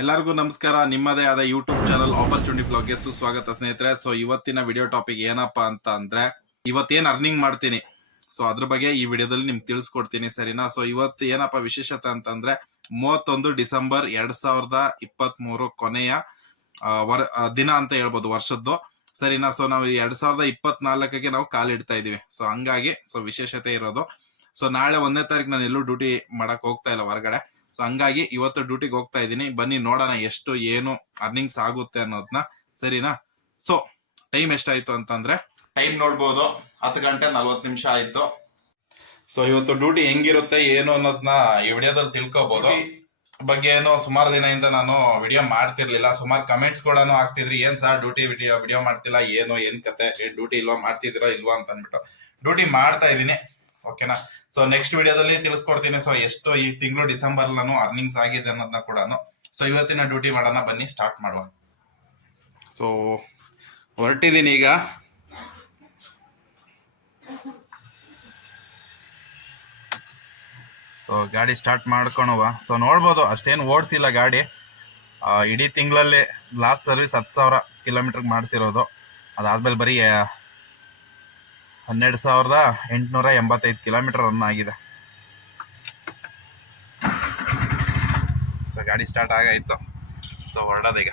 ಎಲ್ಲರಿಗೂ ನಮಸ್ಕಾರ. ನಿಮ್ಮದೇ ಆದ ಯೂಟ್ಯೂಬ್ ಚಾನಲ್ ಆಪರ್ಚುನಿಟಿ ಬ್ಲಾಗ್ಗೆ ಸುಸ್ವಾಗತ ಸ್ನೇಹಿತರೆ. ಸೊ ಇವತ್ತಿನ ವಿಡಿಯೋ ಟಾಪಿಕ್ ಏನಪ್ಪಾ ಅಂತ ಅಂದ್ರೆ, ಇವತ್ತೇನ್ ಅರ್ನಿಂಗ್ ಮಾಡ್ತೀನಿ? ಸೊ ಅದ್ರ ಬಗ್ಗೆ ಈ ವಿಡಿಯೋದಲ್ಲಿ ನಿಮ್ಗೆ ತಿಳಿಸ್ಕೊಡ್ತೀನಿ, ಸರಿನಾ? ಸೊ ಇವತ್ತು ಏನಪ್ಪಾ ವಿಶೇಷತೆ ಅಂತಂದ್ರೆ, ಮೂವತ್ತೊಂದು ಡಿಸೆಂಬರ್ ಎರಡ್ ಸಾವಿರದ ಇಪ್ಪತ್ತ್ ಮೂರು ಕೊನೆಯ ದಿನ ಅಂತ ಹೇಳ್ಬೋದು ವರ್ಷದ್ದು. ಸರಿನಾ? ಸೊ ನಾವು ಎರಡ್ ಸಾವಿರದ ಇಪ್ಪತ್ನಾಲ್ಕಕ್ಕೆ ನಾವು ಕಾಲಿಡ್ತಾ ಇದೀವಿ ಸೊ ಹಂಗಾಗಿ ಸೊ ವಿಶೇಷತೆ ಇರೋದು. ಸೊ ನಾಳೆ ಒಂದನೇ ತಾರೀಕು ನಾನು ಎಲ್ಲೂ ಡ್ಯೂಟಿ ಮಾಡಕ್ ಹೋಗ್ತಾ ಇಲ್ಲ ಹೊರಗಡೆ. ಸೊ ಹಂಗಾಗಿ ಇವತ್ತು ಡ್ಯೂಟಿಗೆ ಹೋಗ್ತಾ ಇದ್ದೀನಿ. ಬನ್ನಿ ನೋಡೋಣ ಎಷ್ಟು, ಏನು ಅರ್ನಿಂಗ್ಸ್ ಆಗುತ್ತೆ ಅನ್ನೋದನ್ನ ಸರಿನಾ? ಸೊ ಟೈಮ್ ಎಷ್ಟಾಯ್ತು ಅಂತಂದ್ರೆ ಟೈಮ್ ನೋಡ್ಬೋದು. ಹತ್ತು ಗಂಟೆ ನಲ್ವತ್ತು ನಿಮಿಷ ಆಯ್ತು. ಸೊ ಇವತ್ತು ಡ್ಯೂಟಿ ಹೆಂಗಿರುತ್ತೆ, ಏನು ಅನ್ನೋದನ್ನ ಈ ವಿಡಿಯೋದಲ್ಲಿ ತಿಳ್ಕೊಬಹುದು ಬಗ್ಗೆ ಏನೋ ಸುಮಾರು ದಿನದಿಂದ ನಾನು ವಿಡಿಯೋ ಮಾಡ್ತಿರ್ಲಿಲ್ಲ. ಸುಮಾರು ಕಮೆಂಟ್ಸ್ ಕೂಡ ಹಾಕ್ತಿದ್ರಿ. ಏನ್ ಸರ್ ಡ್ಯೂಟಿ ವಿಡಿಯೋ ವಿಡಿಯೋ ಮಾಡ್ತಿಲ್ಲ? ಏನು, ಏನ್ ಕತೆ? ಡ್ಯೂಟಿ ಇಲ್ವಾ? ಮಾಡ್ತಿದಿರೋ ಇಲ್ವಾ ಅಂತ ಅಂದ್ಬಿಟ್ಟು ಡ್ಯೂಟಿ ಮಾಡ್ತಾ ಇದೀನಿ ಓಕೆನಾ ಸೊ ನೆಕ್ಸ್ಟ್ ವಿಡಿಯೋದಲ್ಲಿ ತಿಳಿಸ್ಕೊಡ್ತೀನಿ. ಸೊ ಎಷ್ಟು ಈ ತಿಂಗಳು ಡಿಸೆಂಬರ್ ನಾನು ಅರ್ನಿಂಗ್ಸ್ ಆಗಿದೆ ಅನ್ನೋದನ್ನ ಕೂಡ ಸೊ ಇವತ್ತಿನ ಡ್ಯೂಟಿ ಮಾಡೋಣ. ಬನ್ನಿ ಸ್ಟಾರ್ಟ್ ಮಾಡುವ ಸೊ ಹೊರಟಿದ್ದೀನಿ ಈಗ. ಸೊ ಗಾಡಿ ಸ್ಟಾರ್ಟ್ ಮಾಡ್ಕೊಳುವ ಸೊ ನೋಡ್ಬೋದು, ಅಷ್ಟೇನು ಓಡಿಸಿಲ್ಲ ಗಾಡಿ. ಇಡೀ ತಿಂಗಳಲ್ಲಿ ಲಾಸ್ಟ್ ಸರ್ವಿಸ್ ಹತ್ತು ಸಾವಿರ ಕಿಲೋಮೀಟರ್ ಮಾಡಿಸಿರೋದು. ಅದಾದ್ಮೇಲೆ ಬರೀ ಹನ್ನೆರಡು ಸಾವಿರದ ಎಂಟುನೂರ ಎಂಬತ್ತೈದು ಕಿಲೋಮೀಟರ್ ರನ್ ಆಗಿದೆ. ಸೊ ಗಾಡಿ ಸ್ಟಾರ್ಟ್ ಆಗಾಯಿತು ಸೊ ಹೊರಡೋದೀಗ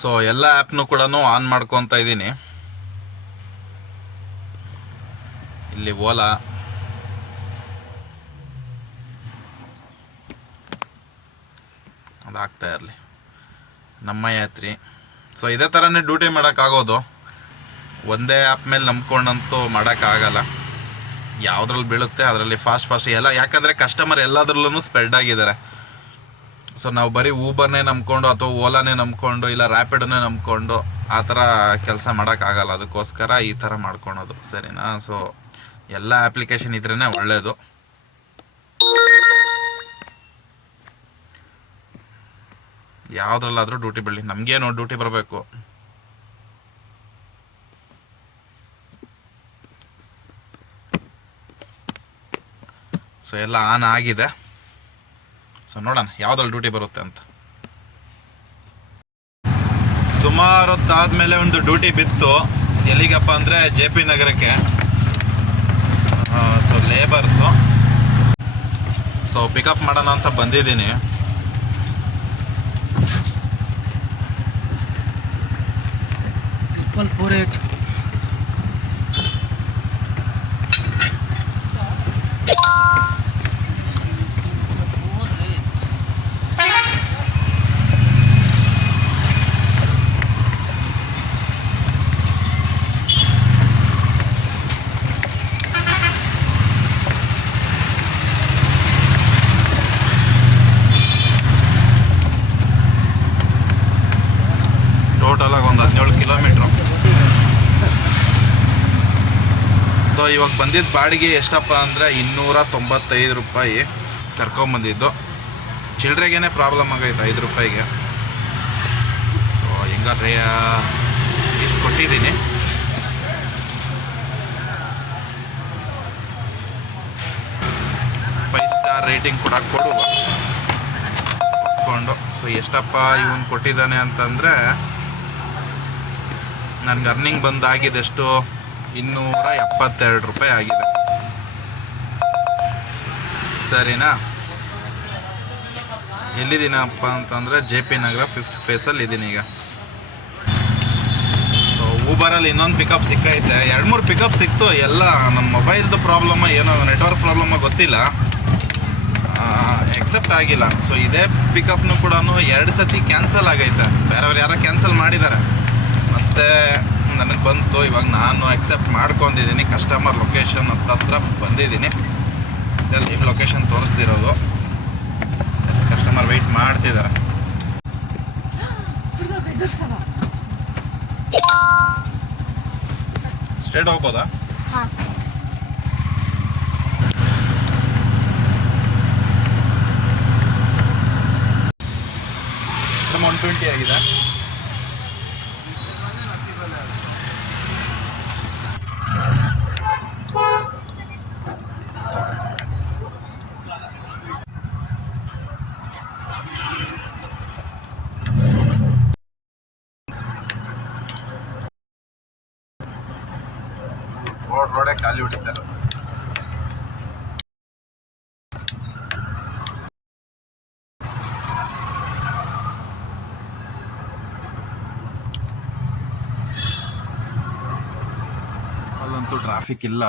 ಸೊ ಎಲ್ಲ ಆ್ಯಪ್ನು ಕೂಡ ಆನ್ ಮಾಡ್ಕೊತಾ ಇದ್ದೀನಿ. ಇಲ್ಲಿ ಓಲಾ ಅದಾಗ್ತಾ ಇರಲಿ. ನಮ್ಮ ಯಾತ್ರಿ. ಸೊ ಇದೇ ಥರನೇ ಡ್ಯೂಟಿ ಮಾಡೋಕ್ಕಾಗೋದು ಒಂದೇ ಆ್ಯಪ್ ಮೇಲೆ ನಂಬ್ಕೊಂಡಂತೂ ಮಾಡೋಕ್ಕಾಗಲ್ಲ ಯಾವುದ್ರಲ್ಲಿ ಬೀಳುತ್ತೆ, ಅದರಲ್ಲಿ ಫಾಸ್ಟ್ ಫಾಸ್ಟ್ ಎಲ್ಲ, ಯಾಕಂದರೆ ಕಸ್ಟಮರ್ ಎಲ್ಲದ್ರಲ್ಲೂ ಸ್ಪ್ರೆಡ್ ಆಗಿದ್ದಾರೆ ಸೊ ನಾವು ಬರೀ ಊಬರ್ನೇ ನಂಬ್ಕೊಂಡು ಅಥವಾ ಓಲಾನೇ ನಂಬ್ಕೊಂಡು, ಇಲ್ಲ ರ್ಯಾಪಿಡನ್ನೇ ನಂಬ್ಕೊಂಡು ಆ ಥರ ಕೆಲಸ ಮಾಡೋಕ್ಕಾಗಲ್ಲ ಅದಕ್ಕೋಸ್ಕರ ಈ ಥರ ಮಾಡ್ಕೊಳೋದು. ಸರಿನಾ? ಸೊ ಎಲ್ಲ ಅಪ್ಲಿಕೇಶನ್ ಇದ್ರೇ ಒಳ್ಳೆಯದು ಯಾವುದ್ರಲ್ಲಾದರೂ ಡ್ಯೂಟಿ ಬಿಡಲಿ ನಮಗೇನು ಡ್ಯೂಟಿ ಬರಬೇಕು. ಸೊ ಎಲ್ಲ ಆನ್ ಆಗಿದೆ. ಸೊ ನೋಡೋಣ ಯಾವ್ದ್ರಲ್ಲಿ ಡ್ಯೂಟಿ ಬರುತ್ತೆ ಅಂತ. ಸುಮಾರು ಹೊತ್ತಾದ್ಮೇಲೆ ಒಂದು ಡ್ಯೂಟಿ ಬಿತ್ತು. ಎಲ್ಲಿಗಪ್ಪ ಅಂದರೆ ಜೆ ಪಿ ನಗರಕ್ಕೆ. ಸೊ ಲೇಬರ್ಸು ಸೊ ಪಿಕಪ್ ಮಾಡೋಣ ಅಂತ ಬಂದಿದ್ದೀನಿ. ट्रिपल फोर एट ಇವಾಗ ಬಂದಿದ್ದ ಬಾಡಿಗೆ ಎಷ್ಟಪ್ಪ ಅಂದರೆ ಇನ್ನೂರ ತೊಂಬತ್ತೈದು ರೂಪಾಯಿ ಕರ್ಕೊಂಬಂದಿದ್ದು ಚಿಲ್ಡ್ರೆಗೇನೆ ಪ್ರಾಬ್ಲಮ್ ಆಗೈತೆ, ಐದು ರೂಪಾಯಿಗೆ. ಸೊ ಹೆಂಗಾದ್ರೆ ಕೊಟ್ಟಿದ್ದೀನಿ. ಫೈವ್ ಸ್ಟಾರ್ ರೇಟಿಂಗ್ ಕೂಡ ಕೊಡುವ ಕೊಟ್ಕೊಂಡು. ಸೊ ಎಷ್ಟಪ್ಪ ಇವನು ಕೊಟ್ಟಿದ್ದಾನೆ ಅಂತಂದರೆ, ನನಗೆ ಅರ್ನಿಂಗ್ ಬಂದಾಗಿದ್ದೆಷ್ಟು ಇನ್ನೂರ ಎಪ್ಪತ್ತೆರಡು ರೂಪಾಯಿ ಆಗಿದೆ. ಸರಿನಾ? ಎಲ್ಲಿದ್ದೀನಪ್ಪ ಅಂತಂದರೆ ಜೆ ಪಿ ನಗರ ಫಿಫ್ತ್ ಫೇಸಲ್ಲಿ ಇದ್ದೀನಿ ಈಗ. ಊಬರಲ್ಲಿ ಇನ್ನೊಂದು ಪಿಕಪ್ ಸಿಕ್ಕೈತೆ. ಎರಡು ಮೂರು ಪಿಕಪ್ ಸಿಕ್ತು. ಎಲ್ಲ ನಮ್ಮ ಮೊಬೈಲ್ದು ಪ್ರಾಬ್ಲಮ್ ಏನೋ ನೆಟ್ವರ್ಕ್ ಪ್ರಾಬ್ಲಮ್ ಗೊತ್ತಿಲ್ಲ. ಎಕ್ಸೆಪ್ಟ್ ಆಗಿಲ್ಲ. ಸೊ ಇದೇ ಪಿಕಪ್ನು ಕೂಡ ಎರಡು ಸತಿ ಕ್ಯಾನ್ಸಲ್ ಆಗೈತೆ. ಬೇರೆಯವ್ರು ಯಾರೋ ಕ್ಯಾನ್ಸಲ್ ಮಾಡಿದ್ದಾರೆ. ಮತ್ತೆ ನನಗೆ ಬಂತು ಇವಾಗ ನಾನು ಅಕ್ಸೆಪ್ಟ್ ಮಾಡ್ಕೊಂಡಿದ್ದೀನಿ ಕಸ್ಟಮರ್ ಲೊಕೇಶನ್ ಹತ್ರ ಬಂದಿದ್ದೀನಿ. ನಿಮ್ಮ ಲೊಕೇಶನ್ ತೋರಿಸ್ತಿರೋದು. ಎಸ್ ಕಸ್ಟಮರ್ ವೆಯ್ಟ್ ಮಾಡ್ತಿದ್ದಾರೆ. ಸ್ಟ್ರೇಟ್ ಹೋಗ್ಬೋದಾ? ಒನ್ ಟ್ವೆಂಟಿ ಆಗಿದೆ ರೋಡ್ ರೋಡೇ ಖಾಲಿ ಹೊಡಿತಾರೆ ಅಲ್ಲಂತೂ ಟ್ರಾಫಿಕ್ ಇಲ್ಲ.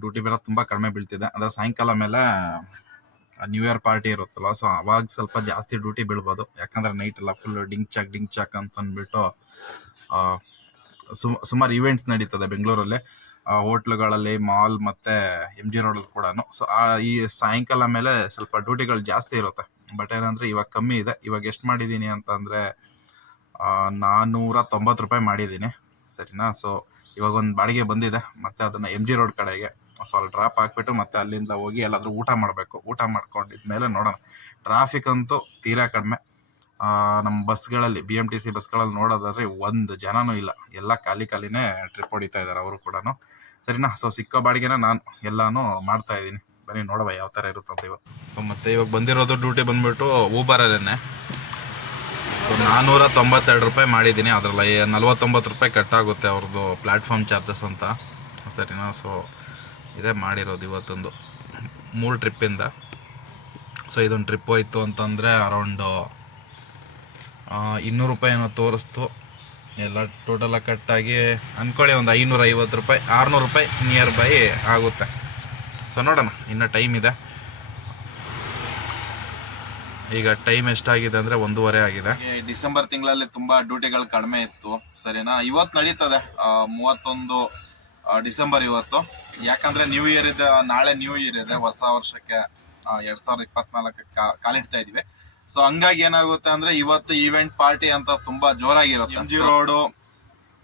ಡ್ಯೂಟಿ ಬೇರೆ ತುಂಬ ಕಡಿಮೆ ಬೀಳ್ತಿದೆ. ಅದರ ಸಾಯಂಕಾಲ ಮೇಲೆ ನ್ಯೂ ಇಯರ್ ಪಾರ್ಟಿ ಇರುತ್ತಲ್ಲ ಸೊ ಅವಾಗ ಸ್ವಲ್ಪ ಜಾಸ್ತಿ ಡ್ಯೂಟಿ ಬೀಳ್ಬೋದು. ಯಾಕಂದ್ರೆ ನೈಟ್ ಎಲ್ಲ ಫುಲ್ ಡಿಂಗ್ ಚಾಕ್ ಡಿಂಗ್ ಚಾಕ್ ಅಂತ ಅಂದ್ಬಿಟ್ಟು ಸುಮಾರು ಇವೆಂಟ್ಸ್ ನಡೀತದೆ ಬೆಂಗಳೂರಲ್ಲಿ. ಹೋಟ್ಲುಗಳಲ್ಲಿ ಮಾಲ್ ಮತ್ತೆ ಎಂ ಜಿ ರೋಡಲ್ಲಿ ಕೂಡ ಸೊ ಈ ಸಾಯಂಕಾಲ ಮೇಲೆ ಸ್ವಲ್ಪ ಡ್ಯೂಟಿಗಳು ಜಾಸ್ತಿ ಇರುತ್ತೆ. ಬಟ್ ಏನಂದ್ರೆ ಇವಾಗ ಕಮ್ಮಿ ಇದೆ. ಇವಾಗ ಎಷ್ಟು ಮಾಡಿದ್ದೀನಿ ಅಂತಂದ್ರೆ ನಾನ್ನೂರ ತೊಂಬತ್ತು ರೂಪಾಯಿ ಮಾಡಿದ್ದೀನಿ ಸರಿನಾ? ಸೊ ಇವಾಗ ಒಂದು ಬಾಡಿಗೆ ಬಂದಿದೆ, ಮತ್ತೆ ಅದನ್ನ ಎಂ ಜಿ ರೋಡ್ ಕಡೆಗೆ ಸ್ವಲ್ಪ ಡ್ರಾಪ್ ಹಾಕ್ಬಿಟ್ಟು ಮತ್ತೆ ಅಲ್ಲಿಂದ ಹೋಗಿ ಎಲ್ಲಾದರೂ ಊಟ ಮಾಡಬೇಕು. ಊಟ ಮಾಡ್ಕೊಂಡಿದ್ಮೇಲೆ ನೋಡೋಣ. ಟ್ರಾಫಿಕ್ ಅಂತೂ ತೀರಾ ಕಡಿಮೆ. ನಮ್ಮ ಬಸ್ಗಳಲ್ಲಿ ಬಿ ಎಂ ಟಿ ಸಿ ಬಸ್ಗಳಲ್ಲಿ ನೋಡೋದಾದ್ರೆ ಒಂದು ಜನನೂ ಇಲ್ಲ. ಎಲ್ಲ ಖಾಲಿ ಖಾಲಿನೇ ಟ್ರಿಪ್ ಹೊಡಿತಾ ಇದ್ದಾರೆ ಅವರು ಕೂಡ ಸರಿನಾ? ಸೊ ಸಿಕ್ಕೋ ಬಾಡಿಗೆನ ನಾನು ಎಲ್ಲಾನು ಮಾಡ್ತಾ ಇದ್ದೀನಿ. ಬನ್ನಿ, ನೋಡುವ ಯಾವ ಥರ ಇರುತ್ತಂತ ಇವತ್ತು. ಸೊ ಮತ್ತೆ ಇವಾಗ ಬಂದಿರೋದು ಡ್ಯೂಟಿ ಬಂದ್ಬಿಟ್ಟು ಊಬರ್ ಸೊ ನಾನ್ನೂರ ತೊಂಬತ್ತೆರಡು ರೂಪಾಯಿ ಮಾಡಿದ್ದೀನಿ. ಅದರಲ್ಲಿ ನಲ್ವತ್ತೊಂಬತ್ತು ರೂಪಾಯಿ ಕಟ್ ಆಗುತ್ತೆ ಅವ್ರದ್ದು ಪ್ಲ್ಯಾಟ್ಫಾರ್ಮ್ ಚಾರ್ಜಸ್ ಅಂತ. ಸರಿನಾ? ಸೊ ಇದೇ ಮಾಡಿರೋದು ಇವತ್ತೊಂದು. ಮೂರು ಟ್ರಿಪ್ಪಿಂದ ಸೊ ಇದೊಂದು ಟ್ರಿಪ್ ಹೋಯ್ತು ಅಂತಂದರೆ ಅರೌಂಡು ಇನ್ನೂರು ರೂಪಾಯಿ ಏನೋ ತೋರಿಸ್ತು. ಎಲ್ಲ ಟೋಟಲ ಕಟ್ಟಾಗಿ ಅಂದ್ಕೊಳ್ಳಿ ಒಂದು ಐನೂರ ಐವತ್ತು ರೂಪಾಯಿ, ಆರುನೂರು ರೂಪಾಯಿ ನಿಯರ್ ಬೈ ಆಗುತ್ತೆ. ಸೊ ನೋಡೋಣ, ಇನ್ನೂ ಟೈಮ್ ಇದೆ. ಈಗ ಟೈಮ್ ಎಷ್ಟಾಗಿದೆ ಅಂದ್ರೆ ಒಂದೂವರೆ ಆಗಿದೆ. ಡಿಸೆಂಬರ್ ತಿಂಗಳಲ್ಲಿ ತುಂಬಾ ಡ್ಯೂಟಿಗಳು ಕಡಿಮೆ ಇತ್ತು. ಸರಿನಾ? ಇವತ್ತು ನಡೀತದೆ. ಆ, ಮೂವತ್ತೊಂದು ಆ, ಡಿಸೆಂಬರ್ ಇವತ್ತು. ಯಾಕಂದ್ರೆ ನ್ಯೂ ಇಯರ್ ಇದೆ ನಾಳೆ ನ್ಯೂ ಇಯರ್ ಇದೆ. ಹೊಸ ವರ್ಷಕ್ಕೆ ಆ, ಎರಡ್ ಸಾವಿರದ ಇಪ್ಪತ್ನಾಲ್ಕಕ್ಕೆ ಕಾಲಿಡ್ತಾ ಇದೀವಿ. ಸೊ ಹಂಗಾಗಿ ಏನಾಗುತ್ತೆ ಅಂದ್ರೆ ಇವತ್ತು ಈವೆಂಟ್ ಪಾರ್ಟಿ ಅಂತ ತುಂಬಾ ಜೋರಾಗಿರುತ್ತೆ. ಎಂ ಜಿ ರೋಡು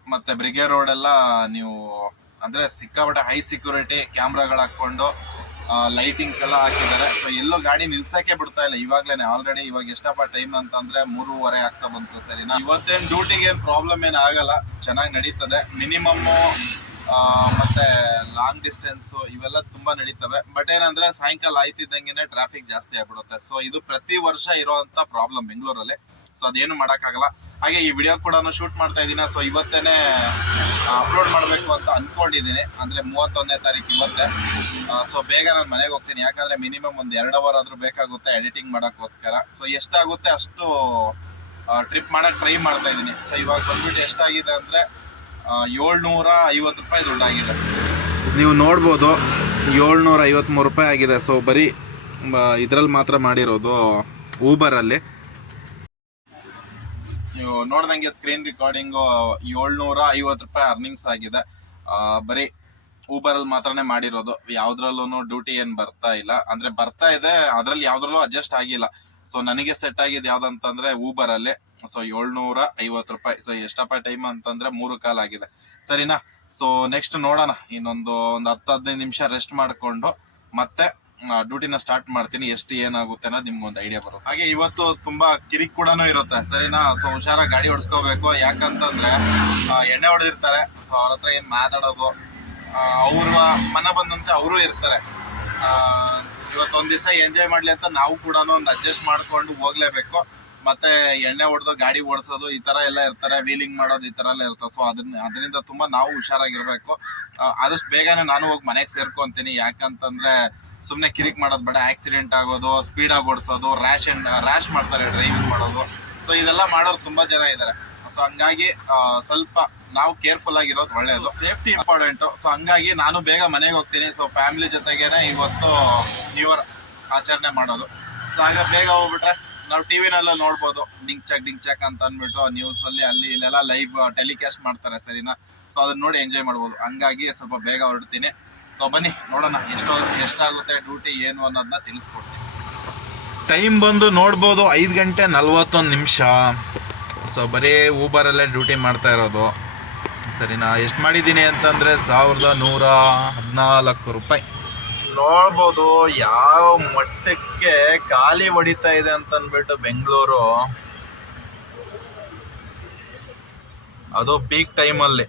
ಮತ್ತೆ ಬ್ರಿಗೇ ರೋಡ್ ಎಲ್ಲ ನೀವು ಅಂದ್ರೆ ಸಿಕ್ಕಾಪಟ್ಟೆ ಹೈ ಸೆಕ್ಯೂರಿಟಿ ಕ್ಯಾಮ್ರಾಗಳು ಹಾಕೊಂಡು ಲೈಟಿಂಗ್ಸ್ ಎಲ್ಲ ಹಾಕಿದ್ದಾರೆ. ಸೊ ಎಲ್ಲೋ ಗಾಡಿ ನಿಲ್ಸಕ್ಕೆ ಬಿಡ್ತಾ ಇಲ್ಲ. ಇವಾಗ್ಲೇನೆ ಆಲ್ರೆಡಿ ಇವಾಗ ಎಷ್ಟಪ್ಪ ಟೈಮ್ ಅಂತಂದ್ರೆ ಮೂರುವರೆ ಆಗ್ತಾ ಬಂತು ಸರಿನಾ? ಇವತ್ತೇನ್ ಡ್ಯೂಟಿಗೆ ಏನ್ ಪ್ರಾಬ್ಲಮ್ ಏನ್ ಆಗಲ್ಲ. ಚೆನ್ನಾಗಿ ನಡೀತದೆ. ಮಿನಿಮಮ್ ಮತ್ತೆ ಲಾಂಗ್ ಡಿಸ್ಟೆನ್ಸ್ ಇವೆಲ್ಲ ತುಂಬಾ ನಡೀತವೆ. ಬಟ್ ಏನಂದ್ರೆ, ಸಾಯಂಕಾಲ ಆಯ್ತಿದ್ದಂಗೆ ಟ್ರಾಫಿಕ್ ಜಾಸ್ತಿ ಆಗ್ಬಿಡುತ್ತೆ. ಸೊ ಇದು ಪ್ರತಿ ವರ್ಷ ಇರುವಂತ ಪ್ರಾಬ್ಲಮ್ ಬೆಂಗಳೂರಲ್ಲಿ ಸೊ ಅದೇನು ಮಾಡೋಕ್ಕಾಗಲ್ಲ. ಹಾಗೆ ಈ ವಿಡಿಯೋ ಕೂಡ ಶೂಟ್ ಮಾಡ್ತಾ ಇದ್ದೀನಿ. ಸೊ ಇವತ್ತೇನೆ ಅಪ್ಲೋಡ್ ಮಾಡಬೇಕು ಅಂತ ಅಂದ್ಕೊಂಡಿದ್ದೀನಿ ಅಂದ್ರೆ ಮೂವತ್ತೊಂದನೇ ತಾರೀಕು ಇವತ್ತೇ. ಸೊ ಬೇಗ ನಾನು ಮನೆಗೆ ಹೋಗ್ತೀನಿ. ಯಾಕಂದ್ರೆ ಮಿನಿಮಮ್ ಒಂದು ಎರಡು ಅವರ್ ಆದ್ರೂ ಬೇಕಾಗುತ್ತೆ ಎಡಿಟಿಂಗ್ ಮಾಡೋಕ್ಕೋಸ್ಕರ. ಸೊ ಎಷ್ಟಾಗುತ್ತೆ ಅಷ್ಟು ಟ್ರಿಪ್ ಮಾಡಕ್ ಟ್ರೈ ಮಾಡ್ತಾ ಇದ್ದೀನಿ. ಸೊ ಇವಾಗ ಬಂದ್ಬಿಟ್ಟು ಎಷ್ಟಾಗಿದೆ ಅಂದ್ರೆ ಏಳ್ನೂರ ಐವತ್ತು ರೂಪಾಯಿ ದುಡ್ಡಾಗಿದೆ. ನೀವು ನೋಡ್ಬೋದು ಏಳ್ನೂರ ಐವತ್ತ್ಮೂರು ರೂಪಾಯಿ ಆಗಿದೆ. ಸೊ ಬರೀ ಇದರಲ್ಲಿ ಮಾತ್ರ ಮಾಡಿರೋದು ಊಬರಲ್ಲಿ ನೀವು ನೋಡ್ದಂಗೆ ಸ್ಕ್ರೀನ್ ರೆಕಾರ್ಡಿಂಗ್ ಏಳ್ನೂರ ಐವತ್ತು ರೂಪಾಯಿ ಅರ್ನಿಂಗ್ಸ್ ಆಗಿದೆ. ಬರೀ ಅಲ್ಲಿ ಮಾತ್ರನೇ ಮಾಡಿರೋದು. ಯಾವ್ದ್ರಲ್ಲೂ ಡ್ಯೂಟಿ ಏನ್ ಬರ್ತಾ ಇಲ್ಲ. ಅಂದ್ರೆ ಬರ್ತಾ ಇದೆ, ಅದ್ರಲ್ಲಿ ಯಾವ್ದ್ರಲ್ಲೂ ಅಡ್ಜಸ್ಟ್ ಆಗಿಲ್ಲ. ಸೊ ನನಗೆ ಸೆಟ್ ಆಗಿದ್ದು ಯಾವ್ದಂತಂದ್ರೆ ಊಬರ್ ಅಲ್ಲಿ. ಸೊ ಏಳ್ನೂರ ಐವತ್ತು ರೂಪಾಯಿ. ಸೊ ಎಷ್ಟಪ್ಪ ಟೈಮ್ ಅಂತಂದ್ರೆ ಮೂರು ಕಾಲ್ ಆಗಿದೆ. ಸರಿನಾ? ಸೊ ನೆಕ್ಸ್ಟ್ ನೋಡೋಣ. ಇನ್ನೊಂದು ಒಂದು ಹತ್ತು ಹದಿನೈದು ನಿಮಿಷ ರೆಸ್ಟ್ ಮಾಡ್ಕೊಂಡು ಮತ್ತೆ ಡ್ಯೂಟಿನ ಸ್ಟಾರ್ಟ್ ಮಾಡ್ತೀನಿ, ಎಷ್ಟು ಏನಾಗುತ್ತೆ ಅನ್ನೋದು ನಿಮ್ಗೆ ಒಂದು ಐಡಿಯಾ ಬರುತ್ತೆ. ಹಾಗೆ ಇವತ್ತು ತುಂಬಾ ಕಿರಿಕ್ ಕೂಡ ಇರುತ್ತೆ. ಸರಿನಾ? ಸೊ ಹುಷಾರಾಗಿ ಗಾಡಿ ಓಡಿಸ್ಕೋಬೇಕು. ಯಾಕಂತಂದ್ರೆ ಎಣ್ಣೆ ಹೊಡೆದಿರ್ತಾರೆ. ಸೊ ಅವ್ರ ಹತ್ರ ಏನು ಮಾತಾಡೋದು? ಅವ್ರ ಮನ ಬಂದಂತೆ ಅವರು ಇರ್ತಾರೆ. ಇವತ್ತೊಂದು ದಿವಸ ಎಂಜಾಯ್ ಮಾಡ್ಲಿ ಅಂತ ನಾವು ಕೂಡ ಒಂದು ಅಡ್ಜಸ್ಟ್ ಮಾಡ್ಕೊಂಡು ಹೋಗ್ಲೇಬೇಕು. ಮತ್ತೆ ಎಣ್ಣೆ ಹೊಡೆದು ಗಾಡಿ ಓಡಿಸೋದು ಈ ತರ ಎಲ್ಲ ಇರ್ತಾರೆ. ವೀಲಿಂಗ್ ಮಾಡೋದು ಈ ತರ ಎಲ್ಲ ಇರ್ತದೆ ಸೊ ಅದನ್ನ ಅದರಿಂದ ತುಂಬಾ ನಾವು ಹುಷಾರಾಗಿರ್ಬೇಕು. ಆದಷ್ಟು ಬೇಗನೆ ನಾನು ಹೋಗಿ ಮನೆಗೆ ಸೇರ್ಕೊಂತೀನಿ. ಯಾಕಂತಂದ್ರೆ ಸುಮ್ನೆ ಕಿರಿಕ್ ಮಾಡೋದು ಬೇಡ ಆಕ್ಸಿಡೆಂಟ್ ಆಗೋದು ಸ್ಪೀಡ್ ಆಗಿ ಓಡಿಸೋದು ರ್ಯಾಶ್ ಅಂಡ್ ರ್ಯಾಶ್ ಮಾಡ್ತಾರೆ ಡ್ರೈವಿಂಗ್ ಮಾಡೋದು. ಸೊ ಇದೆಲ್ಲ ಮಾಡೋರು ತುಂಬಾ ಜನ ಇದ್ದಾರೆ ಸೊ ಹಂಗಾಗಿ ಸ್ವಲ್ಪ ನಾವು ಕೇರ್ಫುಲ್ ಆಗಿರೋದು ಒಳ್ಳೆಯದು ಸೇಫ್ಟಿ ಇಂಪಾರ್ಟೆಂಟ್ ಸೊ ಹಂಗಾಗಿ ನಾನು ಬೇಗ ಮನೆಗೆ ಹೋಗ್ತೀನಿ. ಸೊ ಫ್ಯಾಮಿಲಿ ಜೊತೆಗೇನೆ ಇವತ್ತು ನ್ಯೂ ಇಯರ್ ಆಚರಣೆ ಮಾಡೋದು. ಸೊ ಆಗ ಬೇಗ ಹೋಗ್ಬಿಟ್ರೆ ನಾವು ಟಿ ವಿನೆಲ್ಲ ನೋಡ್ಬೋದು. ಡಿಂಗ್ ಚಕ್ ಡಿಂಗ್ ಚಕ್ ಅಂತ ಅಂದ್ಬಿಟ್ಟು ನ್ಯೂಸ್ ಅಲ್ಲಿ ಅಲ್ಲಿ, ಇಲ್ಲೆಲ್ಲ ಲೈವ್ ಟೆಲಿಕಾಸ್ಟ್ ಮಾಡ್ತಾರೆ ಸರಿನಾ? ಸೊ ಅದನ್ನ ನೋಡಿ ಎಂಜಾಯ್ ಮಾಡ್ಬೋದು. ಹಂಗಾಗಿ ಸ್ವಲ್ಪ ಬೇಗ ಹೊರಡ್ತೀನಿ. ಸೊ ಬನ್ನಿ, ನೋಡೋಣ ಎಷ್ಟು, ಎಷ್ಟಾಗುತ್ತೆ ಡ್ಯೂಟಿ, ಏನು ಅನ್ನೋದನ್ನ ತಿಳಿಸ್ಕೊಡ್ತೀನಿ. ಟೈಮ್ ಬಂದು ನೋಡ್ಬೋದು ಐದು ಗಂಟೆ ನಲ್ವತ್ತೊಂದು ನಿಮಿಷ. ಸೊ ಬರೀ ಊಬರಲ್ಲೇ ಡ್ಯೂಟಿ ಮಾಡ್ತಾ ಇರೋದು. ಸರಿನಾ, ಎಷ್ಟು ಮಾಡಿದ್ದೀನಿ ಅಂತಂದರೆ ಸಾವಿರದ ನೂರ ಹದಿನಾಲ್ಕು ರೂಪಾಯಿ. ನೋಡ್ಬೋದು ಯಾವ ಮಟ್ಟಕ್ಕೆ ಖಾಲಿ ಹೊಡಿತಾ ಇದೆ ಅಂತಂದ್ಬಿಟ್ಟು ಬೆಂಗಳೂರು. ಅದು ಪೀಕ್ ಟೈಮಲ್ಲಿ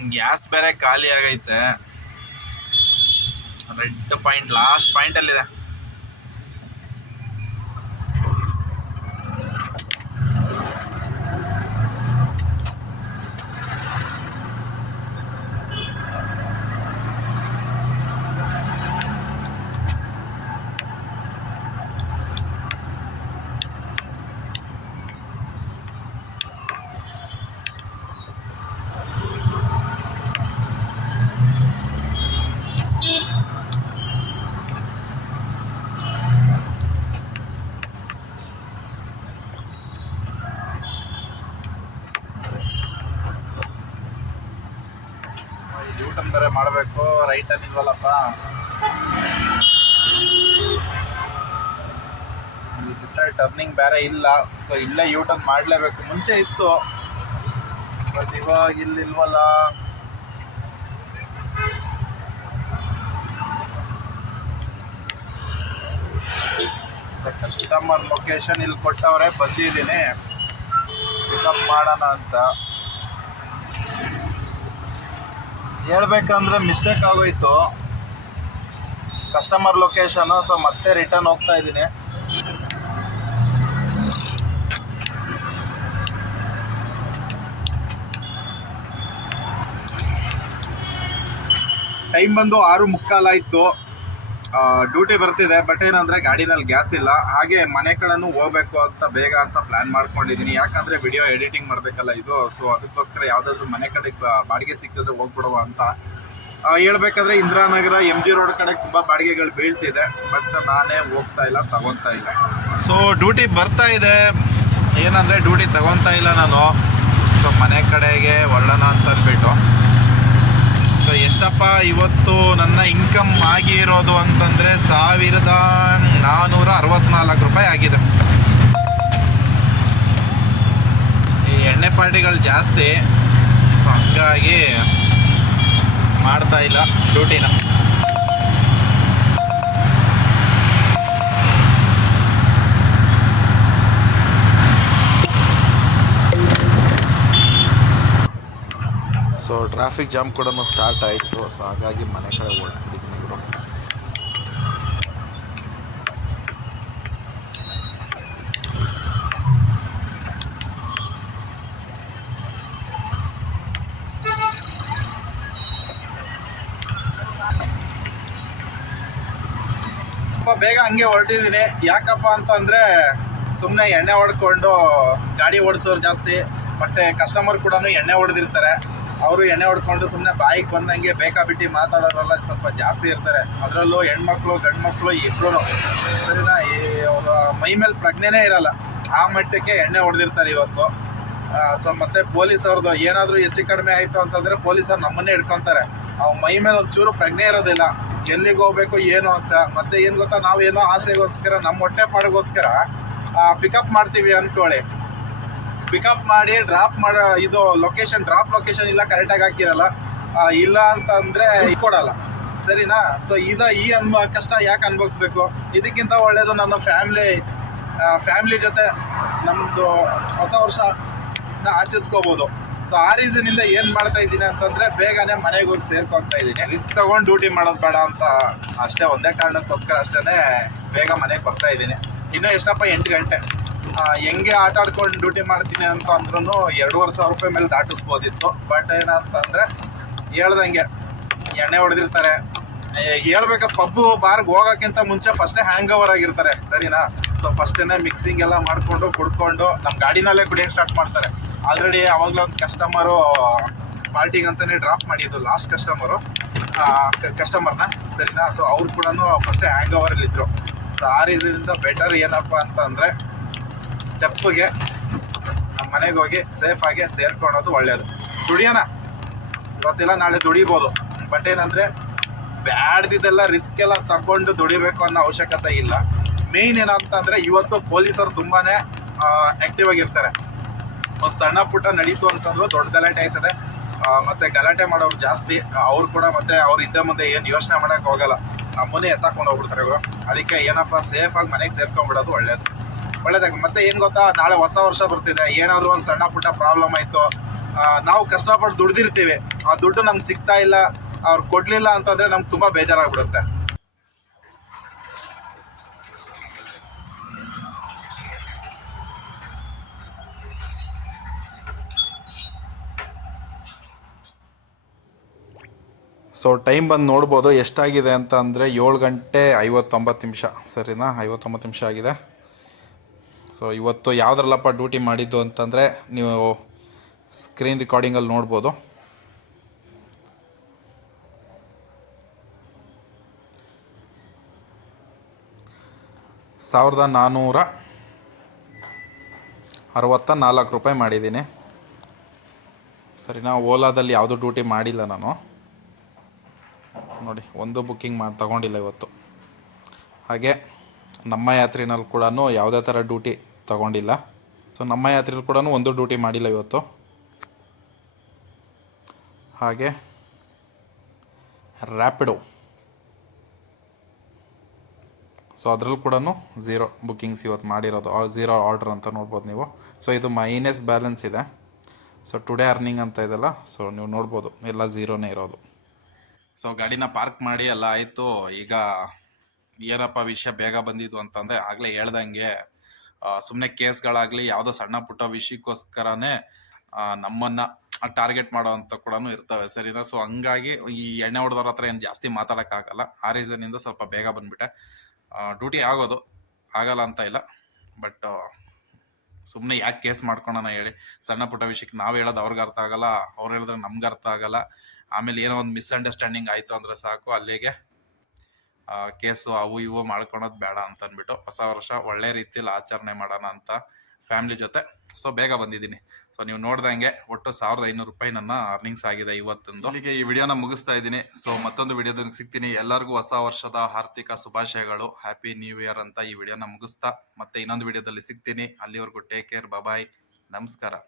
ಗ್ಯಾಸ್ ಬೇರೆ ಖಾಲಿ ಆಗೈತೆ. ರೆಡ್ ಪಾಯಿಂಟ್ ಲಾಸ್ಟ್ ಪಾಯಿಂಟ್ ಬೇರೆ ಮಾಡಬೇಕು ರೈಟ್ ಅನ್ನಿಲ್ವಲ್ಲಪ್ಪ ಇಲ್ಲಿ ಟರ್ನಿಂಗ್ ಬೇರೆ ಇಲ್ಲ. ಸೊ ಇಲ್ಲೇ ಯೂ ಟರ್ನ್ ಮಾಡಲೇಬೇಕು. ಮುಂಚೆ ಇತ್ತು. ಬಟ್ ಇವಾಗ ಇಲ್ಲಿಲ್ವಲ್ಲ ಕಸ್ಟಮರ್ ಲೊಕೇಶನ್ ಇಲ್ಲಿ ಕೊಟ್ಟವ್ರೆ, ಬಂದಿದ್ದೀನಿ. ಪಿಕಪ್ ಮಾಡೋಣ ಅಂತ. ಹೇಳ್ಬೇಕಂದ್ರೆ ಮಿಸ್ಟೇಕ್ ಆಗೋಯ್ತು. ಕಸ್ಟಮರ್ ಲೊಕೇಶನ್ ಸೊ ಮತ್ತೆ ರಿಟರ್ನ್ ಹೋಗ್ತಾ ಇದ್ದೀನಿ. ಟೈಮ್ ಬಂದು ಆರು ಮುಕ್ಕಾಲಾಯ್ತು ಡ್ಯೂಟಿ ಬರ್ತಿದೆ ಬಟ್ ಏನಂದ್ರೆ ಗಾಡಿನಲ್ಲಿ ಗ್ಯಾಸ್ ಇಲ್ಲ. ಹಾಗೆ ಮನೆ ಕಡೆನೂ ಹೋಗ್ಬೇಕು ಅಂತ ಬೇಗ ಅಂತ ಪ್ಲಾನ್ ಮಾಡ್ಕೊಂಡಿದ್ದೀನಿ ಯಾಕಂದ್ರೆ ವಿಡಿಯೋ ಎಡಿಟಿಂಗ್ ಮಾಡಬೇಕಲ್ಲ ಇದು ಸೊ ಅದಕ್ಕೋಸ್ಕರ ಯಾವುದಾದ್ರೂ ಮನೆ ಕಡೆಗೆ ಬಾಡಿಗೆ ಸಿಕ್ಕಿದ್ರೆ ಹೋಗ್ಬಿಡುವ ಅಂತ. ಹೇಳ್ಬೇಕಂದ್ರೆ ಇಂದಿರಾನಗರ ಎಂ ಜಿ ರೋಡ್ ಕಡೆ ತುಂಬ ಬಾಡಿಗೆಗಳು ಬೀಳ್ತಿದೆ ಬಟ್ ನಾನೇ ಹೋಗ್ತಾ ಇಲ್ಲ ತಗೊತಾ ಇಲ್ಲ. ಸೊ ಡ್ಯೂಟಿ ಬರ್ತಾ ಇದೆ. ಏನಂದ್ರೆ ಡ್ಯೂಟಿ ತಗೊತಾ ಇಲ್ಲ ನಾನು. ಸೊ ಮನೆ ಕಡೆಗೆ ಹೊರಡೋಣ ಅಂತ ಅಂದ್ಬಿಟ್ಟು ಎಷ್ಟಪ್ಪ, ಇವತ್ತು ನನ್ನ ಇನ್ಕಮ್ ಆಗಿರೋದು ಅಂತಂದರೆ ಸಾವಿರದ ನಾನ್ನೂರ ಅರವತ್ನಾಲ್ಕು ರೂಪಾಯಿ ಆಗಿದೆ. ಈ ಎಣ್ಣೆ ಪಾರ್ಟಿಗಳು ಜಾಸ್ತಿ, ಸೊ ಹಂಗಾಗಿ ಮಾಡ್ತಾ ಇಲ್ಲ ಡ್ಯೂಟಿನ ಟ್ರಾಫಿಕ್ ಜಾಮ್ ಕೂಡ ಸ್ಟಾರ್ಟ್ ಆಯಿತು ಸೊ ಹಾಗಾಗಿ ಮನೆ ಕಡೆ ಓಡ್ಬಿಟ್ಟಿದ್ದೀನಿ ಸ್ವಲ್ಪ ಬೇಗ ಹಂಗೆ ಹೊರಟಿದ್ದೀನಿ ಯಾಕಪ್ಪ ಅಂತಂದರೆ ಸುಮ್ಮನೆ ಎಣ್ಣೆ ಹೊಡ್ಕೊಂಡು ಗಾಡಿ ಓಡಿಸೋರು ಜಾಸ್ತಿ, ಮತ್ತೆ ಕಸ್ಟಮರ್ ಕೂಡ ಎಣ್ಣೆ ಹೊಡೆದಿರ್ತಾರೆ. ಅವರು ಎಣ್ಣೆ ಹೊಡ್ಕೊಂಡು ಸುಮ್ಮನೆ ಬಾಯಿಗೆ ಬಂದಂಗೆ ಬೇಕಾಬಿಟ್ಟು ಮಾತಾಡೋರೆಲ್ಲ ಸ್ವಲ್ಪ ಜಾಸ್ತಿ ಇರ್ತಾರೆ. ಅದರಲ್ಲೂ ಹೆಣ್ಮಕ್ಳು ಗಂಡು ಮಕ್ಕಳು ಇಬ್ರು ಸರಿನಾ? ಈ ಅವರ ಮೈ ಮೇಲೆ ಪ್ರಜ್ಞೆನೇ ಇರಲ್ಲ. ಆ ಮಟ್ಟಕ್ಕೆ ಎಣ್ಣೆ ಹೊಡೆದಿರ್ತಾರೆ ಇವತ್ತು. ಸೊ ಮತ್ತೆ ಪೊಲೀಸ್ ಅವ್ರದ್ದು ಏನಾದರೂ ಹೆಚ್ಚು ಕಡಿಮೆ ಆಯಿತು ಅಂತಂದ್ರೆ ಪೊಲೀಸರು ನಮ್ಮನ್ನೇ ಹಿಡ್ಕೊಂತಾರೆ. ಅವ್ ಮೈ ಮೇಲೆ ಒಂಚೂರು ಪ್ರಜ್ಞೆ ಇರೋದಿಲ್ಲ. ಎಲ್ಲಿಗೆ ಹೋಗ್ಬೇಕು, ಏನು ಅಂತ. ಮತ್ತೆ ಏನು ಗೊತ್ತಾ? ನಾವು ಏನೋ ಆಸೆಗೋಸ್ಕರ ನಮ್ಮ ಹೊಟ್ಟೆ ಪಾಡಿಗೋಸ್ಕರ ಪಿಕಪ್ ಮಾಡ್ತೀವಿ ಅಂದ್ಕೊಳ್ಳಿ ಪಿಕಪ್ ಮಾಡಿ ಡ್ರಾಪ್ ಮಾಡೋ, ಇದು ಲೊಕೇಶನ್ ಡ್ರಾಪ್ ಲೊಕೇಶನ್ ಇಲ್ಲ ಕರೆಕ್ಟಾಗಿ ಹಾಕಿರಲ್ಲ. ಇಲ್ಲ ಅಂತಂದರೆ ಕೊಡಲ್ಲ. ಸರಿನಾ? ಸೊ ಇದ ಈ ಅನ್ಬ, ಕಷ್ಟ ಯಾಕೆ ಅನುಭವಿಸ್ಬೇಕು? ಇದಕ್ಕಿಂತ ಒಳ್ಳೇದು ನನ್ನ ಫ್ಯಾಮ್ಲಿ ಫ್ಯಾಮ್ಲಿ ಜೊತೆ ನಮ್ಮದು ಹೊಸ ವರ್ಷ ಆಚರಿಸ್ಕೋಬೋದು. ಸೊ ಆ ರೀಸನಿಂದ ಏನು ಮಾಡ್ತಾ ಇದ್ದೀನಿ ಅಂತಂದ್ರೆ ಬೇಗನೆ ಮನೆಗೆ ಹೋಗಿ ಸೇರ್ಕೊಳ್ತಾ ಇದ್ದೀನಿ. ರಿಸ್ಕ್ ತಗೊಂಡು ಡ್ಯೂಟಿ ಮಾಡೋದು ಬೇಡ ಅಂತ ಅಷ್ಟೇ ಒಂದೇ ಕಾರಣಕ್ಕೋಸ್ಕರ ಅಷ್ಟೇ ಬೇಗ ಮನೆಗೆ ಬರ್ತಾ ಇದ್ದೀನಿ. ಇನ್ನೂ ಎಷ್ಟಪ್ಪ ಎಂಟು ಗಂಟೆ? ಹೆಂಗೆ ಆಟ ಆಡ್ಕೊಂಡು ಡ್ಯೂಟಿ ಮಾಡ್ತೀನಿ ಅಂತ ಅಂದ್ರೂ ಎರಡೂವರೆ ಸಾವಿರ ರೂಪಾಯಿ ಮೇಲೆ ದಾಟಿಸ್ಬೋದಿತ್ತು. ಬಟ್ ಏನಂತಂದ್ರೆ ಹೇಳ್ದಂಗೆ, ಎಣ್ಣೆ ಹೊಡೆದಿರ್ತಾರೆ. ಹೇಳ್ಬೇಕ ಪಬ್ಬು ಬಾರ್ಗೆ ಹೋಗೋಕ್ಕಿಂತ ಮುಂಚೆ ಫಸ್ಟೇ ಹ್ಯಾಂಗ್ ಓವರ್ ಆಗಿರ್ತಾರೆ, ಸರಿನಾ? ಸೊ ಫಸ್ಟೇನೆ ಮಿಕ್ಸಿಂಗ್ ಎಲ್ಲ ಮಾಡಿಕೊಂಡು, ಕುಡ್ಕೊಂಡು ನಮ್ಮ ಗಾಡಿನಲ್ಲೇ ಕುಡಿಯೋಕೆ ಸ್ಟಾರ್ಟ್ ಮಾಡ್ತಾರೆ. ಆಲ್ರೆಡಿ ಅವಾಗಲೇ ಒಂದು ಕಸ್ಟಮರು ಪಾರ್ಟಿಗೆ ಅಂತಲೇ ಡ್ರಾಪ್ ಮಾಡಿದ್ದು ಲಾಸ್ಟ್ ಕಸ್ಟಮರು ಕಸ್ಟಮರ್ನ ಸರಿನಾ? ಸೊ ಅವ್ರು ಕೂಡ ಫಸ್ಟೇ ಹ್ಯಾಂಗ್ ಓವರಲ್ಲಿದ್ದರು ಸೊ ಆ ರೀಸನಿಂದ ಬೆಟರ್ ಏನಪ್ಪ ಅಂತಂದರೆ ತೆಪ್ಪಗೆ ನಮ್ಮ ಮನೆಗೆ ಹೋಗಿ ಸೇಫಾಗಿ ಸೇರ್ಕೊಳೋದು ಒಳ್ಳೆಯದು ದುಡಿಯೋಣ. ಇವತ್ತಿಲ್ಲ, ನಾಳೆ ದುಡಿಬೋದು. ಬಟ್ ಏನಂದರೆ, ಬ್ಯಾಡ್ದಿದ್ದೆಲ್ಲ ರಿಸ್ಕ್ ಎಲ್ಲ ತಗೊಂಡು ದುಡಿಬೇಕು ಅನ್ನೋ ಅವಶ್ಯಕತೆ ಇಲ್ಲ. ಮೇಯ್ನ್ ಏನಂತಂದರೆ, ಇವತ್ತು ಪೊಲೀಸರು ತುಂಬಾ ಆ್ಯಕ್ಟಿವ್ ಆಗಿರ್ತಾರೆ. ಒಂದು ಸಣ್ಣ ಪುಟ್ಟ ನಡೀತು ಅಂತಂದ್ರು ದೊಡ್ಡ ಗಲಾಟೆ ಆಯ್ತದೆ. ಮತ್ತೆ ಗಲಾಟೆ ಮಾಡೋರು ಜಾಸ್ತಿ. ಅವ್ರು ಕೂಡ ಮತ್ತೆ ಅವ್ರ ಹಿಂದೆ ಮುಂದೆ ಏನು ಯೋಚನೆ ಮಾಡಕ್ ಹೋಗಲ್ಲ. ನಮ್ಮನ್ನೇ ಎತ್ತಾಕೊಂಡು ಹೋಗ್ಬಿಡ್ತಾರೆ ಇವರು. ಅದಕ್ಕೆ ಏನಪ್ಪ ಸೇಫ್ ಆಗಿ ಮನೆಗೆ ಸೇರ್ಕೊಂಡ್ಬಿಡೋದು ಒಳ್ಳೇದು. ಒಳ್ಳೇದಾಗ ಮತ್ತೆ ಏನ್ ಗೊತ್ತಾ? ನಾಳೆ ಹೊಸ ವರ್ಷ ಬರ್ತಿದೆ. ಏನಾದ್ರೂ ಒಂದು ಸಣ್ಣ ಪುಟ್ಟ ಪ್ರಾಬ್ಲಮ್ ಆಯ್ತು. ನಾವು ಕಷ್ಟಪಟ್ಟು ದುಡ್ದಿರ್ತೀವಿ. ಆ ದುಡ್ಡು ನಮ್ಗೆ ಸಿಗ್ತಾ ಇಲ್ಲ. ಅವ್ರು ಕೊಡ್ಲಿಲ್ಲ ಅಂತಂದ್ರೆ ನಮ್ಗೆ ತುಂಬಾ ಬೇಜಾರಾಗ್ಬಿಡುತ್ತೆ. ಸೊ ಟೈಮ್ ಬಂದು ನೋಡ್ಬೋದು ಎಷ್ಟಾಗಿದೆ ಅಂತ ಅಂದರೆ ಏಳು ಗಂಟೆ ಐವತ್ತೊಂಬತ್ತು ನಿಮಿಷ. ಸರಿನಾ? ಐವತ್ತೊಂಬತ್ತು ನಿಮಿಷ ಆಗಿದೆ. ಸೊ ಇವತ್ತು ಯಾವುದ್ರಲ್ಲಪ್ಪ ಡ್ಯೂಟಿ ಮಾಡಿದ್ದು ಅಂತಂದರೆ ನೀವು ಸ್ಕ್ರೀನ್ ರೆಕಾರ್ಡಿಂಗಲ್ಲಿ ನೋಡ್ಬೋದು. ಸಾವಿರದ ನಾನ್ನೂರ ಅರವತ್ತ ನಾಲ್ಕು ರೂಪಾಯಿ ಮಾಡಿದ್ದೀನಿ. ಸರಿನಾ, ಓಲಾದಲ್ಲಿ ಯಾವುದೂ ಡ್ಯೂಟಿ ಮಾಡಿಲ್ಲ ನಾನು. ನೋಡಿ, ಒಂದು ಬುಕ್ಕಿಂಗ್ ಮಾಡಿ, ತಗೊಂಡಿಲ್ಲ ಇವತ್ತು. ಹಾಗೆ ನಮ್ಮ ಯಾತ್ರಿನಲ್ಲಿ ಕೂಡ ಯಾವುದೇ ಥರ ಡ್ಯೂಟಿ ತಗೊಂಡಿಲ್ಲ. ಸೊ ನಮ್ಮ ಯಾತ್ರೆಯಲ್ಲಿ ಕೂಡ ಒಂದು ಡ್ಯೂಟಿ ಮಾಡಿಲ್ಲ ಇವತ್ತು. ಹಾಗೆ ರ್ಯಾಪಿಡೋ ಸೊ ಅದರಲ್ಲಿ ಕೂಡ ಝೀರೋ ಬುಕ್ಕಿಂಗ್ಸ್ ಇವತ್ತು ಮಾಡಿರೋದು. ಝೀರೋ ಆರ್ಡರ್ ಅಂತ ನೋಡ್ಬೋದು ನೀವು. ಸೊ ಇದು ಮೈನಸ್ ಬ್ಯಾಲೆನ್ಸ್ ಇದೆ. ಸೊ ಟುಡೇ ಅರ್ನಿಂಗ್ ಅಂತ ಇದೆಲ್ಲ. ಸೊ ನೀವು ನೋಡ್ಬೋದು. ಎಲ್ಲ ಝೀರೋನೇ ಇರೋದು. ಸೊ ಗಾಡಿನ ಪಾರ್ಕ್ ಮಾಡಿ ಎಲ್ಲ ಆಯಿತು. ಈಗ ಏನಪ್ಪ ವಿಷಯ ಬೇಗ ಬಂದಿದ್ದು ಅಂತಂದರೆ ಆಗಲೇ ಹೇಳ್ದಂಗೆ ಸುಮ್ಮನೆ ಕೇಸ್ಗಳಾಗಲಿ, ಯಾವುದೋ ಸಣ್ಣ ಪುಟ್ಟ ವಿಷಯಕ್ಕೋಸ್ಕರನೇ ನಮ್ಮನ್ನ ಟಾರ್ಗೆಟ್ ಮಾಡೋ ಕೂಡ ಇರ್ತವೆ, ಸರಿನಾ? ಸೊ ಹಂಗಾಗಿ ಈ ಎಣ್ಣೆ ಹೊಡೆದವ್ರ ಹತ್ರ ಏನು ಜಾಸ್ತಿ ಮಾತಾಡೋಕ್ಕಾಗಲ್ಲ. ಆ ಇಂದ ಸ್ವಲ್ಪ ಬೇಗ ಬಂದ್ಬಿಟ್ಟೆ. ಡ್ಯೂಟಿ ಆಗೋದು. ಆಗಲ್ಲ ಅಂತ ಇಲ್ಲ. ಬಟ್ ಸುಮ್ಮನೆ ಯಾಕೆ ಕೇಸ್ ಮಾಡ್ಕೊಳೋಣ ಹೇಳಿ. ಸಣ್ಣ ಪುಟ್ಟ ವಿಷಯಕ್ಕೆ ನಾವು ಹೇಳೋದು ಅವ್ರಿಗೆ ಅರ್ಥ ಆಗಲ್ಲ. ಅವ್ರು ಹೇಳಿದ್ರೆ ನಮ್ಗೆ ಅರ್ಥ ಆಗಲ್ಲ. ಆಮೇಲೆ ಏನೋ ಒಂದು ಮಿಸ್ಅಂಡರ್ಸ್ಟ್ಯಾಂಡಿಂಗ್ ಆಯಿತು ಅಂದರೆ ಸಾಕು ಅಲ್ಲಿಗೆ. ಕೇಸು ಅವು ಇವು ಮಾಡ್ಕೊಳೋದು ಬೇಡ ಅಂತ ಅಂದ್ಬಿಟ್ಟು ಹೊಸ ವರ್ಷ ಒಳ್ಳೆ ರೀತಿಯಲ್ಲಿ ಆಚರಣೆ ಮಾಡೋಣ ಅಂತ ಫ್ಯಾಮಿಲಿ ಜೊತೆ. ಸೊ ಬೇಗ ಬಂದಿದ್ದೀನಿ. ಸೊ ನೀವು ನೋಡ್ದಂಗೆ ಒಟ್ಟು ಸಾವಿರದ ಐನೂರು ರೂಪಾಯಿ ನನ್ನ ಅರ್ನಿಂಗ್ಸ್ ಆಗಿದೆ ಇವತ್ತೊಂದು. ಇಲ್ಲಿಗೆ ಈ ವಿಡಿಯೋನ ಮುಗಿಸ್ತಾ ಇದ್ದೀನಿ. ಸೊ ಮತ್ತೊಂದು ವಿಡಿಯೋದಲ್ಲಿ ಸಿಗ್ತೀನಿ. ಎಲ್ಲರಿಗೂ ಹೊಸ ವರ್ಷದ ಆರ್ಥಿಕ ಶುಭಾಶಯಗಳು. ಹ್ಯಾಪಿ ನ್ಯೂ ಇಯರ್ ಅಂತ ಈ ವಿಡಿಯೋನ ಮುಗಿಸ್ತಾ ಮತ್ತೆ ಇನ್ನೊಂದು ವಿಡಿಯೋದಲ್ಲಿ ಸಿಗ್ತೀನಿ. ಅಲ್ಲಿವರೆಗೂ ಟೇಕ್ ಕೇರ್ ಬಾಯ್ ನಮಸ್ಕಾರ.